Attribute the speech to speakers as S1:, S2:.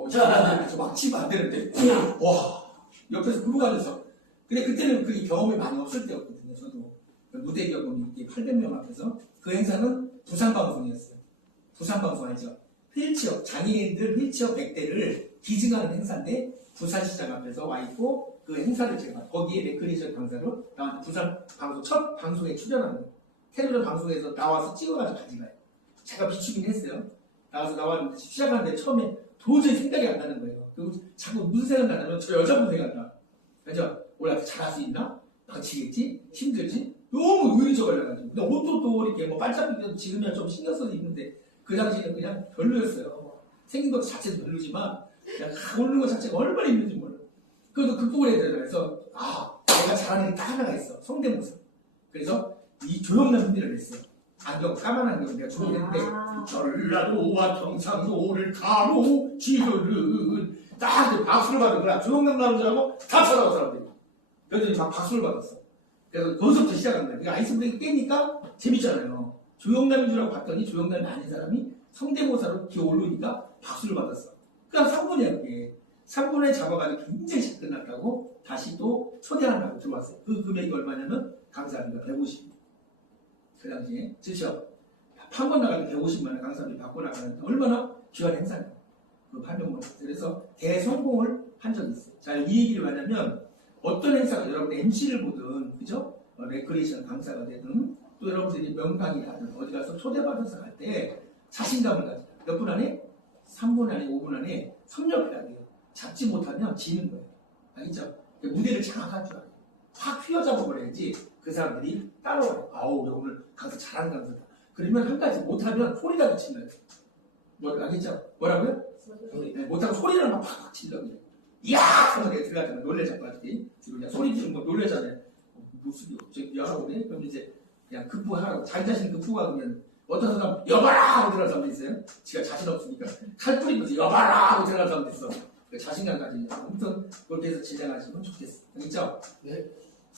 S1: 어, 자, 막 치면 안 되는데, 그냥, 와, 옆에서 앉아서. 근데 그때는 그게 경험이 많이 없을 때였거든요, 저도. 그 무대 경험이 이렇게 800명 앞에서. 그 행사는 부산방송이었어요. 부산방송 알죠? 휠체어, 장애인들 휠체어 100대를 기증하는 행사인데, 부산시장 앞에서 와 있고, 그 행사를 제가, 거기에 레크리션 강사로 나한테 부산 방송, 첫 방송에 출연하는. 텔레비전 방송에서 나와서 찍어가지고 가져가요. 제가 비추긴 했어요. 나와서 나왔는데 시작하는데 처음에 도저히 생각이 안 나는 거예요. 그리고 자꾸 무슨 생각 나냐면 저 여자분 생각나. 그죠? 올라가서 잘할 수 있나? 다치겠지? 힘들지? 너무 의리적 걸려가지고. 근데 옷도 또 이렇게 뭐 반짝이도 지으면 좀 신경 써서 입는데 그 당시에는 그냥 별로였어요. 생긴 것 자체도 별로지만 그냥 가 오르는 것 자체가 얼마나 힘든지 몰라. 그래도 극복을 해야 되잖아요. 그래서 아 내가 잘하는 게 딱 하나가 있어. 성대모사. 그래서 이 조영남 훈련을 했어요. 안경 까만 안경 내가 조용했는데
S2: 아.
S1: 전라도와 경상도를 가로 지르는 딱 이제 박수를 받은 거야. 줄 알고 다 쳐다보 사람들이. 그래서 막 박수를 받았어. 그래서 거기서부터 시작한 거야. 그러니까 아이스브레이크 깨니까 재밌잖아요. 조영남인 줄 알고 봤더니 조영남이 아닌 사람이 성대모사로 기어 오르니까 박수를 받았어. 그냥 3분이야 그게. 3분에 잡아가지고 굉장히 잘 끝났다고 다시 또 초대한다고 들어왔어요. 그 금액이 얼마냐면 강사비가 150. 그 당시에. 한번 나갈 때 150만 원 강사비 받고 나가는데 얼마나 귀한 행사예요. 그 판명문. 그래서 대성공을 한 적이 있어요. 자, 이 얘기를 하냐면 어떤 행사가 여러분 MC를 보든, 그죠? 어, 레크레이션 강사가 되든 또 여러분들이 명강의 하든 어디 가서 초대받아서 갈 때 자신감을 가지라. 몇분 안에? 3분 안에, 5분 안에 섭렵해야 돼요. 잡지 못하면 지는 거예요. 알겠죠? 무대를 장악할 줄 알아요. 확 휘어잡아 버려야지 그 사람들이 따라와요. 아우, 우리 오늘 강사 잘하는 강사다. 그러면 한 가지 못하면 소리가 붙이는 거예요. 뭐, 알겠죠? 뭐라고요? 네, 못하고 소리를 막 팍팍 치려고. 이야! 하면서 내가 들어가잖아. 놀래자고 하지. 지금 그냥 소리 지르는 거 놀래잖아요. 어, 무슨, 저기, 여라고 그래? 그럼 이제 그냥 극복하라고. 자기 자신 극복하고 그러면 어떤 사람, 여봐라! 하고 들어간 사람도 있어요. 지가 자신 없으니까. 칼 뿌리면서 여봐라! 하고 들어간 사람도 있어. 그 자신감 가지고. 아무튼, 그렇게 해서 진행하시면 좋겠어. 알겠죠?
S3: 네.